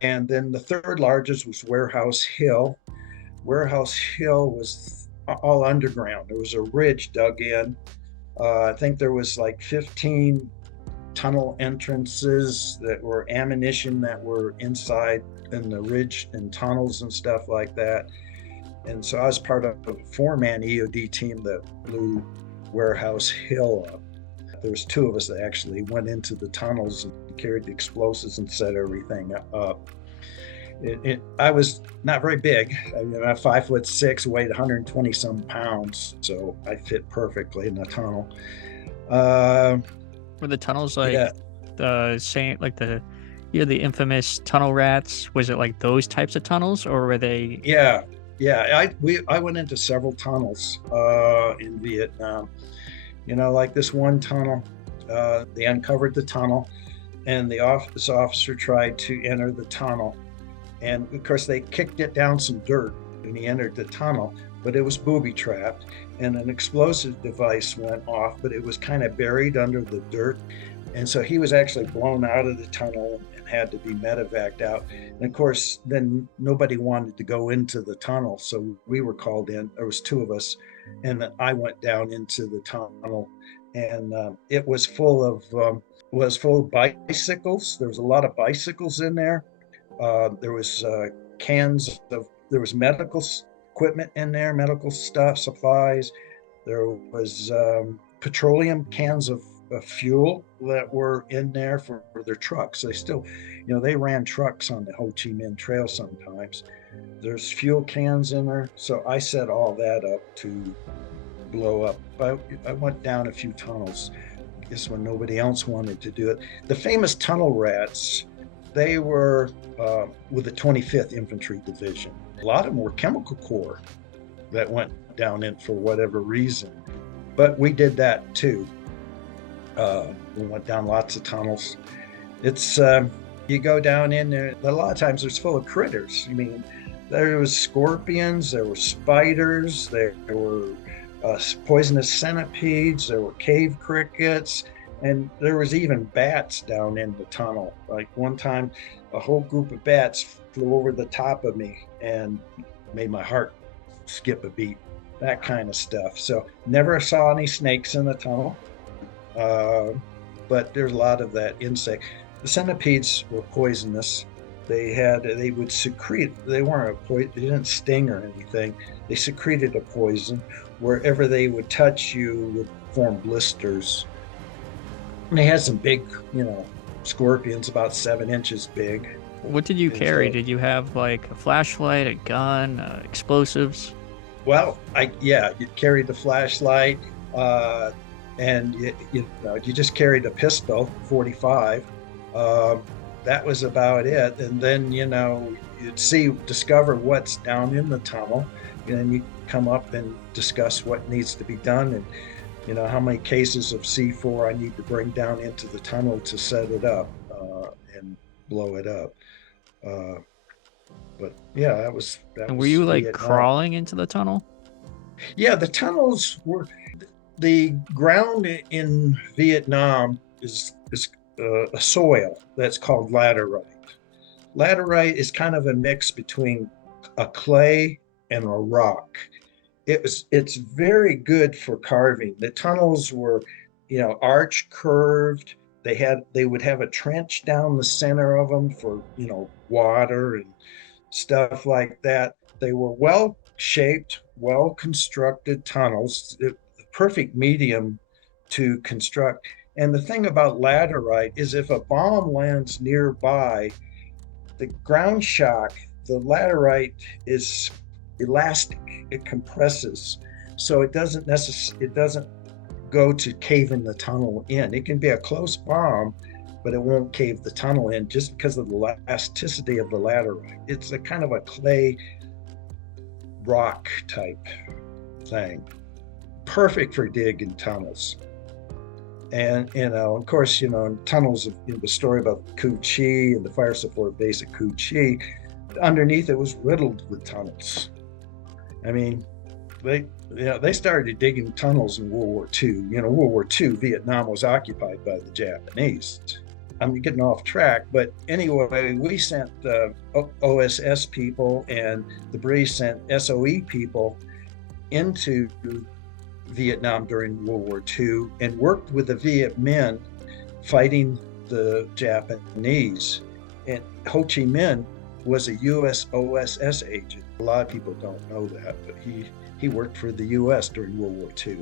And then the third largest was Warehouse Hill. Warehouse Hill was all underground. There was a ridge dug in. I think there was like 15 tunnel entrances that were ammunition that were inside in the ridge and tunnels and stuff like that. And so I was part of a 4-man EOD team that blew Warehouse Hill up. There was 2 of us that actually went into the tunnels and carried the explosives and set everything up. I was not very big. I mean, I'm 5'6", weighed 120 some pounds, so I fit perfectly in the tunnel. Were the tunnels Yeah, the same, like the infamous tunnel rats? Was it like those types of tunnels, or were they? yeah, yeah. I went into several tunnels in Vietnam. Like this one tunnel, they uncovered the tunnel, and this officer tried to enter the tunnel. And of course, they kicked it down some dirt when he entered the tunnel, but it was booby trapped. And an explosive device went off, but it was kind of buried under the dirt. And so he was actually blown out of the tunnel and had to be medevaced out. And of course, then nobody wanted to go into the tunnel. So we were called in. There was 2 of us. And I went down into the tunnel, and it was full of bicycles. There was a lot of bicycles in there. There was there was medical equipment in there, medical stuff, supplies. There was petroleum cans of fuel that were in there for their trucks. They still, they ran trucks on the Ho Chi Minh Trail sometimes. There's fuel cans in there. So I set all that up to blow up. I went down a few tunnels, I guess when nobody else wanted to do it. The famous tunnel rats, they were with the 25th Infantry Division. A lot of them were Chemical Corps that went down in for whatever reason. But we did that too. We went down lots of tunnels. It's you go down in there, a lot of times it's full of critters. I mean, there was scorpions, there were spiders, there were poisonous centipedes, there were cave crickets, and there was even bats down in the tunnel. Like one time, a whole group of bats flew over the top of me and made my heart skip a beat, that kind of stuff. So never saw any snakes in the tunnel, but there's a lot of that insect. The centipedes were poisonous. They would secrete, they didn't sting or anything. They secreted a poison. Wherever they would touch you would form blisters. And they had some big, scorpions about 7 inches big. What did you carry? Did you have like a flashlight, a gun, explosives? Well, you carried the flashlight, and you just carried a pistol, 45. That was about it. And then, you'd discover what's down in the tunnel, and then you come up and discuss what needs to be done, and how many cases of C4 I need to bring down into the tunnel to set it up and blow it up. But yeah, that was And were you like Vietnam. crawling into the tunnel? Yeah, the tunnels were, the ground in Vietnam is a soil that's called laterite. Laterite is kind of a mix between a clay and a rock. It's very good for carving. The tunnels were, arch curved. They would have a trench down the center of them for, water and stuff like that. They were well shaped, well constructed tunnels, the perfect medium to construct. And the thing about laterite is if a bomb lands nearby, the ground shock, the laterite is elastic, it compresses. So it doesn't go to cave in the tunnel in. It can be a close bomb, but it won't cave the tunnel in just because of the elasticity of the laterite. It's a kind of a clay rock type thing. Perfect for digging tunnels. And, of course, tunnels of the story about Cu Chi and the fire support base at Cu Chi, underneath it was riddled with tunnels. I mean, they started digging tunnels in World War II. World War II, Vietnam was occupied by the Japanese. I'm getting off track, but anyway, we sent OSS people, and the British sent SOE people into Vietnam during World War II and worked with the Viet Minh fighting the Japanese. And Ho Chi Minh was a U.S. OSS agent. A lot of people don't know that, but he worked for the U.S. during World War II.